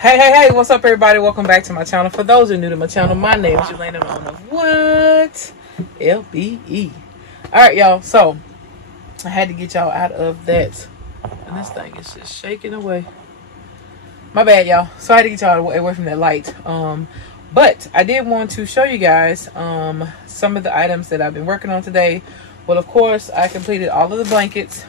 Hey, what's up everybody? Welcome back to my channel. For those who are new to my channel, my name is Jelena, the owner of what? LBE. Alright y'all, so I had to get y'all out of that. And this thing is just shaking away. My bad y'all. So I had to get y'all away from that light. But I did want to show you guys some of the items that I've been working on today. Well, of course, I completed all of the blankets.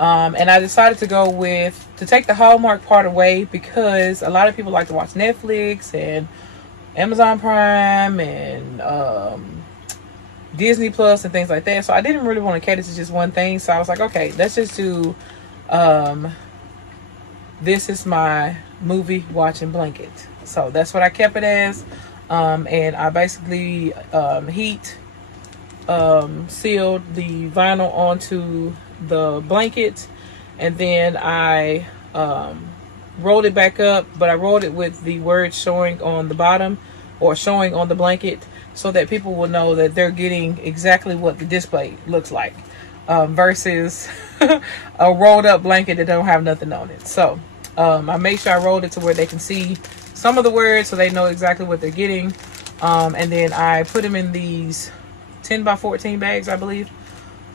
And I decided to take the Hallmark part away because a lot of people like to watch Netflix and Amazon Prime and Disney Plus and things like that. So I didn't really want to cater to just one thing. So I was like, okay, let's just do, this is my movie watching blanket. So that's what I kept it as. And I basically heat sealed the vinyl onto the blanket, and then I rolled it back up, but I rolled it with the words showing on the bottom or showing on the blanket so that people will know that they're getting exactly what the display looks like, versus a rolled up blanket that don't have nothing on it. So I made sure I rolled it to where they can see some of the words so they know exactly what they're getting. And then I put them in these 10 by 14 bags, I believe,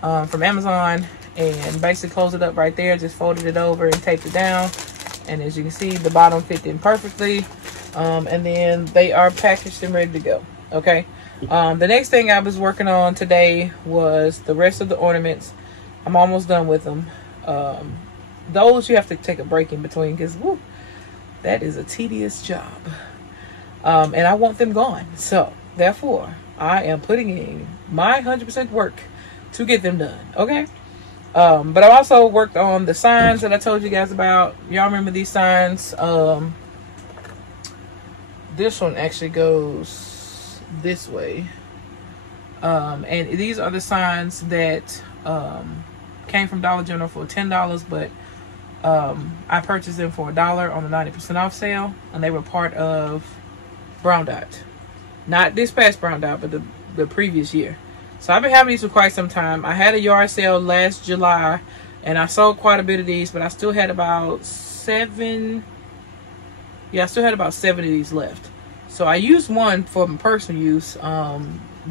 from Amazon, and basically closed it up right there. Just folded it over and taped it down, and as you can see, the bottom fit in perfectly. And then they are packaged and ready to go. Okay, the next thing I was working on today was the rest of the ornaments. I'm almost done with them. Those you have to take a break in between because that is a tedious job, and I want them gone. So therefore I am putting in my 100% work to get them done. Okay. But I also worked on the signs that I told you guys about. Y'all remember these signs? This one actually goes this way. And these are the signs that came from Dollar General for $10, but I purchased them for $1 on the 90% off sale, and they were part of Brown Dot. Not this past Brown Dot, but the previous year. So I've been having these for quite some time. I had a yard sale last July, and I sold quite a bit of these, but I still had about 7. Yeah, I still had about 7 of these left. So I used one for my personal use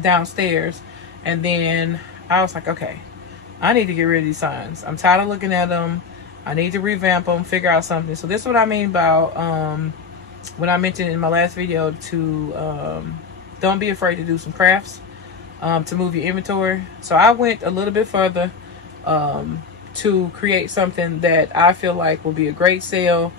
downstairs, and then I was like, okay, I need to get rid of these signs. I'm tired of looking at them. I need to revamp them, figure out something. So this is what I mean about when I mentioned in my last video to don't be afraid to do some crafts. To move your inventory. So I went a little bit further to create something that I feel like will be a great sale,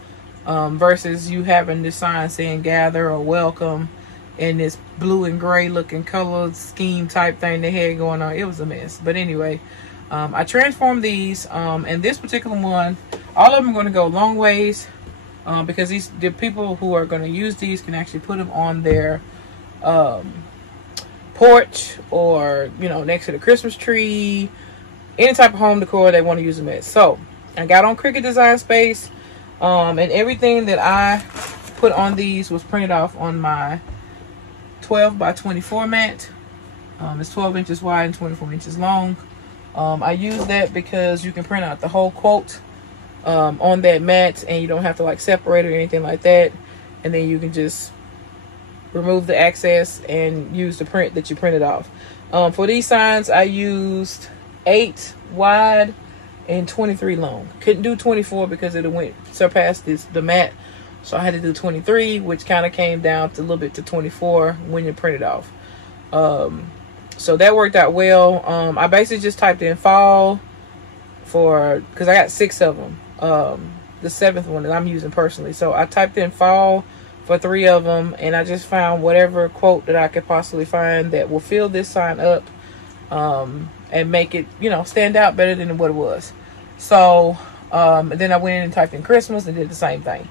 versus you having this sign saying gather or welcome in this blue and gray looking color scheme type thing they had going on. It was a mess. But anyway, I transformed these, and this particular one, all of them are going to go long ways, because the people who are going to use these can actually put them on their porch, or next to the Christmas tree, any type of home decor they want to use them as. So I got on Cricut Design Space, and everything that I put on these was printed off on my 12 by 20 format. It's 12 inches wide and 24 inches long. I use that because you can print out the whole quote on that mat, and you don't have to like separate it or anything like that, and then you can just remove the excess and use the print that you printed off. For these signs, I used 8 wide and 23 long. Couldn't do 24 because it surpassed the mat, so I had to do 23, which kind of came down to a little bit to 24 when you print it off. So that worked out well. I basically just typed in fall because I got 6 of them. The 7th one that I'm using personally, so I typed in fall for 3 of them, and I just found whatever quote that I could possibly find that will fill this sign up, and make it, stand out better than what it was. So then I went in and typed in Christmas and did the same thing.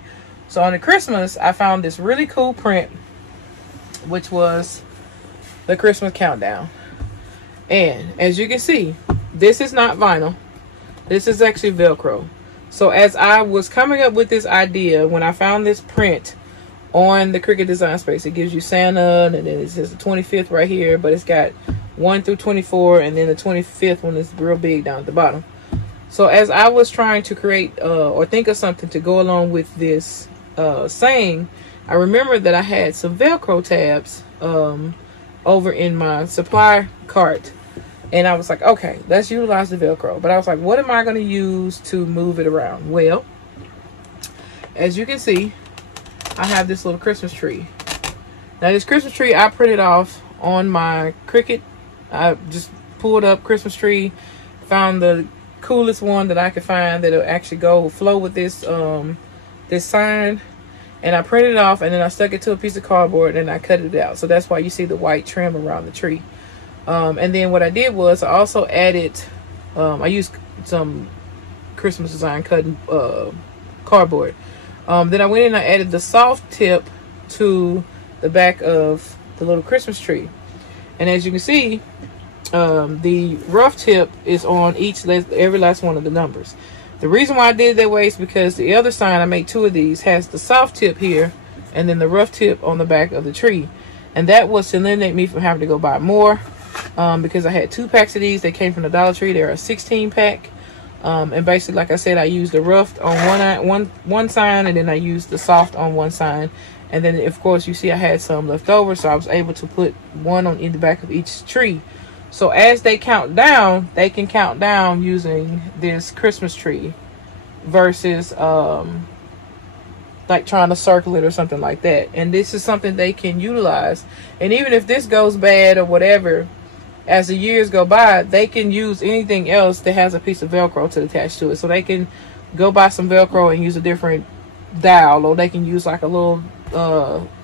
So on the Christmas, I found this really cool print, which was the Christmas countdown. And as you can see, this is not vinyl. This is actually Velcro. So as I was coming up with this idea, when I found this print on the Cricut Design Space, it gives you Santa, and then it says the 25th right here, but it's got 1 through 24, and then the 25th one is real big down at the bottom. So as I was trying to create or think of something to go along with this saying, I remember that I had some Velcro tabs over in my supply cart. And I was like, okay, let's utilize the Velcro. But I was like, what am I going to use to move it around? Well, as you can see, I have this little Christmas tree. Now, this Christmas tree I printed off on my Cricut. I just pulled up Christmas tree, found the coolest one that I could find that'll actually flow with this this sign, and I printed it off, and then I stuck it to a piece of cardboard and I cut it out. So that's why you see the white trim around the tree. And then what I did was I also added, I used some Christmas design cutting cardboard. Then I went in and I added the soft tip to the back of the little Christmas tree. And as you can see, the rough tip is on every last one of the numbers. The reason why I did it that way is because the other sign, I made 2 of these, has the soft tip here and then the rough tip on the back of the tree. And that was to eliminate me from having to go buy more, because I had 2 packs of these. They came from the Dollar Tree. They're a 16 pack. And basically, like I said, I used the rough on one sign, and then I used the soft on one sign. And then, of course, you see I had some left over, so I was able to put one in the back of each tree. So as they count down, they can count down using this Christmas tree versus like trying to circle it or something like that. And this is something they can utilize. And even if this goes bad or whatever, as the years go by, they can use anything else that has a piece of Velcro to attach to it. So they can go buy some Velcro and use a different dowel, or they can use like a little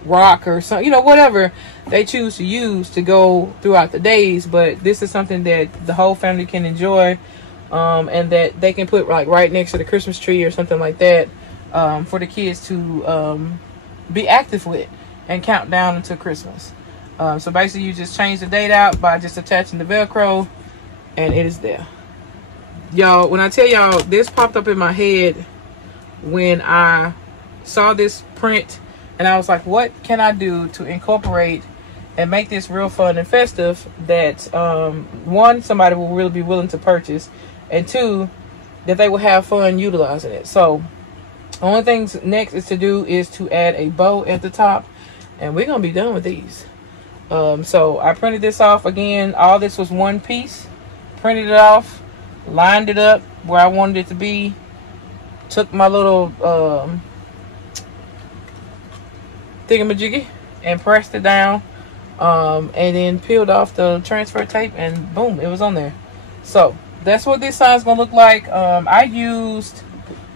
rock or something, you know, whatever they choose to use to go throughout the days. But this is something that the whole family can enjoy, and that they can put like right next to the Christmas tree or something like that, for the kids to be active with and count down until Christmas. So basically you just change the date out by just attaching the Velcro, and it is there. Y'all, when I tell y'all, this popped up in my head when I saw this print, and I was like, what can I do to incorporate and make this real fun and festive that, one, somebody will really be willing to purchase, and 2, that they will have fun utilizing it. So the only things next is to add a bow at the top, and we're gonna be done with these. So I printed this off again. All this was one piece. Printed it off, lined it up where I wanted it to be, took my little thingamajiggy and pressed it down, and then peeled off the transfer tape, and boom, it was on there. So that's what this sign's gonna look like. I used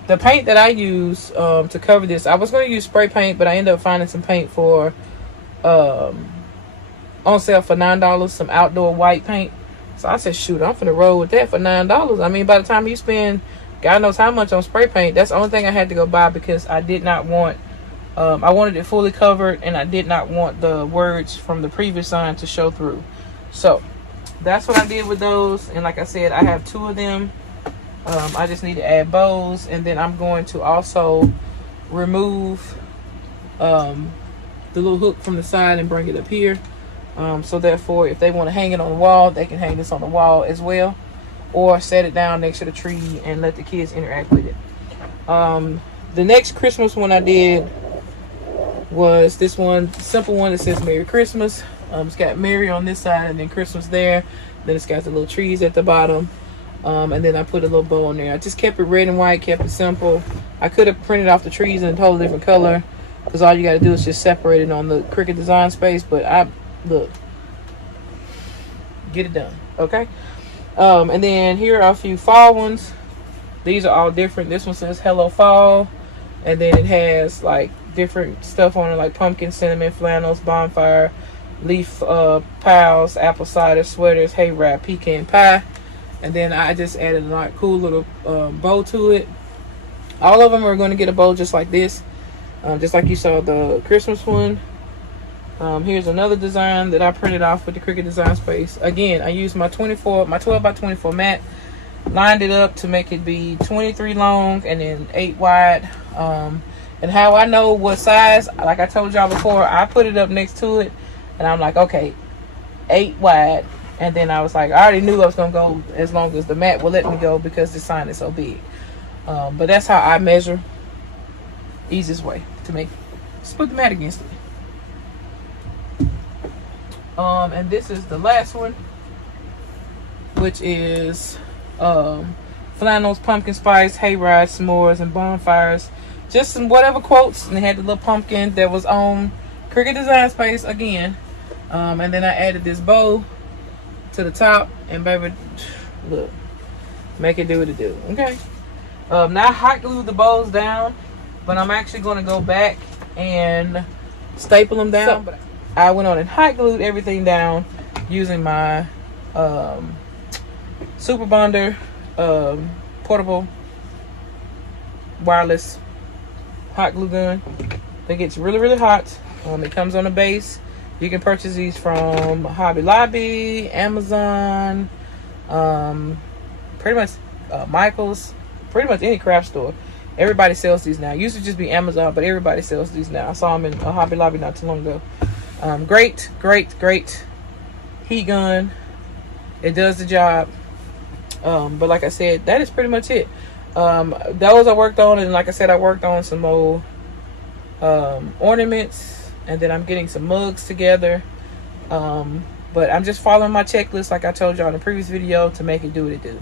the paint that I used to cover this. I was going to use spray paint, but I ended up finding some paint for on sale for $9, some outdoor white paint. So I said, shoot, I'm finna roll with that for $9. I mean, by the time you spend God knows how much on spray paint, that's the only thing I had to go buy, because I did not want, I wanted it fully covered, and I did not want the words from the previous sign to show through. So that's what I did with those. And like I said, I have 2 of them. I just need to add bows, and then I'm going to also remove the little hook from the side and bring it up here. So therefore, if they want to hang it on the wall, they can hang this on the wall as well, or set it down next to the tree and let the kids interact with it. The next Christmas one I did was this one, simple one that says Merry Christmas. It's got Merry on this side and then Christmas there. Then it's got the little trees at the bottom. And then I put a little bow on there. I just kept it red and white, kept it simple. I could have printed off the trees in a totally different color, because all you got to do is just separate it on the Cricut Design Space. But look, get it done, okay? And then here are a few fall ones. These are all different. This one says Hello Fall, and then it has like different stuff on it, like pumpkin, cinnamon, flannels, bonfire, leaf piles, apple cider, sweaters, hay wrap, pecan pie. And then I just added a like cool little bow to it. All of them are going to get a bow just like this, just like you saw the Christmas one. Here's another design that I printed off with the Cricut Design Space. Again, I used my 12 by 24 mat, lined it up to make it be 23 long and then 8 wide. And how I know what size, like I told y'all before, I put it up next to it, and I'm like, okay, 8 wide. And then I was like, I already knew I was going to go as long as the mat will let me go, because the sign is so big. But that's how I measure. Easiest way. to me. Just put the mat against it. And this is the last one, which is flannels, pumpkin spice, hayride, s'mores, and bonfires. Just some whatever quotes, and they had the little pumpkin that was on Cricut Design Space again. And then I added this bow to the top, and baby, look, make it do what it do. Okay. Now I hot glued the bows down, but I'm actually going to go back and staple them down. So, I went on and hot glued everything down using my Super Bonder portable wireless hot glue gun. That gets really, really hot. It comes on a base. You can purchase these from Hobby Lobby, Amazon, pretty much Michael's, pretty much any craft store. Everybody sells these now. It used to just be Amazon, but everybody sells these now. I saw them in a Hobby Lobby not too long ago. Great heat gun. It does the job. But like I said, that is pretty much it. Those I worked on, and like I said, I worked on some more ornaments, and then I'm getting some mugs together. But I'm just following my checklist like I told y'all in the previous video to make it do what it do.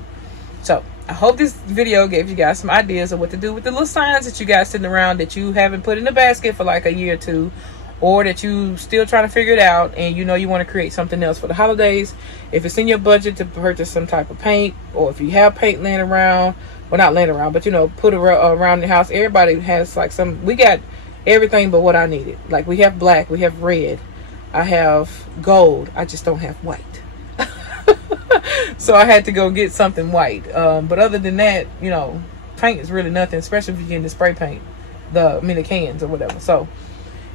So I hope this video gave you guys some ideas of what to do with the little signs that you guys sitting around that you haven't put in the basket for like a year or two, or that you still trying to figure it out, and you know you want to create something else for the holidays. If it's in your budget to purchase some type of paint, or if you have paint laying around, well, not laying around, but you know, put around the house. Everybody has like some, we got everything but what I needed. Like we have black, we have red, I have gold, I just don't have white. So I had to go get something white. But other than that, you know, paint is really nothing, especially if you're getting the spray paint, the cans or whatever. So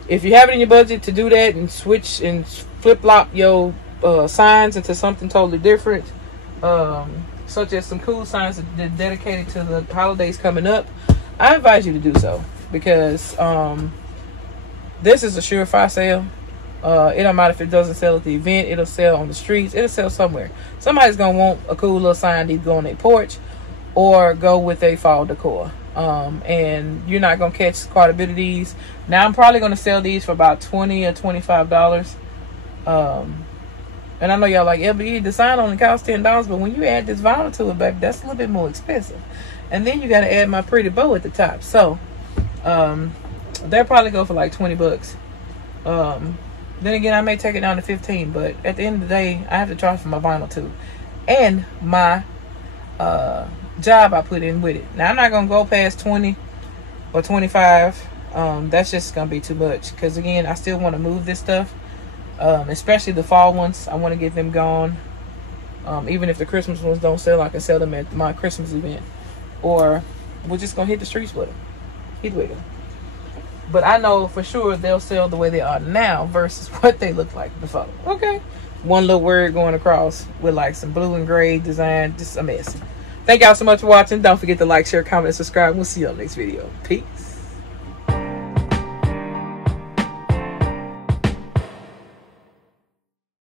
if you have it in your budget to do that and switch and flip-flop your signs into something totally different, such as some cool signs that are dedicated to the holidays coming up, I advise you to do so, because this is a surefire sale. It don't matter if it doesn't sell at the event, it'll sell on the streets, it'll sell somewhere. Somebody's gonna want a cool little sign to go on their porch or go with a fall decor. And you're not gonna catch quite a bit of these. Now I'm probably gonna sell these for about $20 or $25. And I know y'all like, LBE, the sign only costs $10, but when you add this vinyl to it, baby, that's a little bit more expensive. And then you gotta add my pretty bow at the top. So they'll probably go for like 20 bucks. Then again, I may take it down to 15, but at the end of the day, I have to charge for my vinyl too, and my job I put in with it. Now I'm not gonna go past 20 or 25. That's just gonna be too much, because again, I still want to move this stuff, especially the fall ones. I want to get them gone. Even if the Christmas ones don't sell, I can sell them at my Christmas event, or we're just gonna hit the streets with them. Either way. But I know for sure they'll sell the way they are now versus what they look like before. Okay. One little word going across with like some blue and gray design. Just a mess. Thank y'all so much for watching. Don't forget to like, share, comment, and subscribe. We'll see you on the next video. Peace.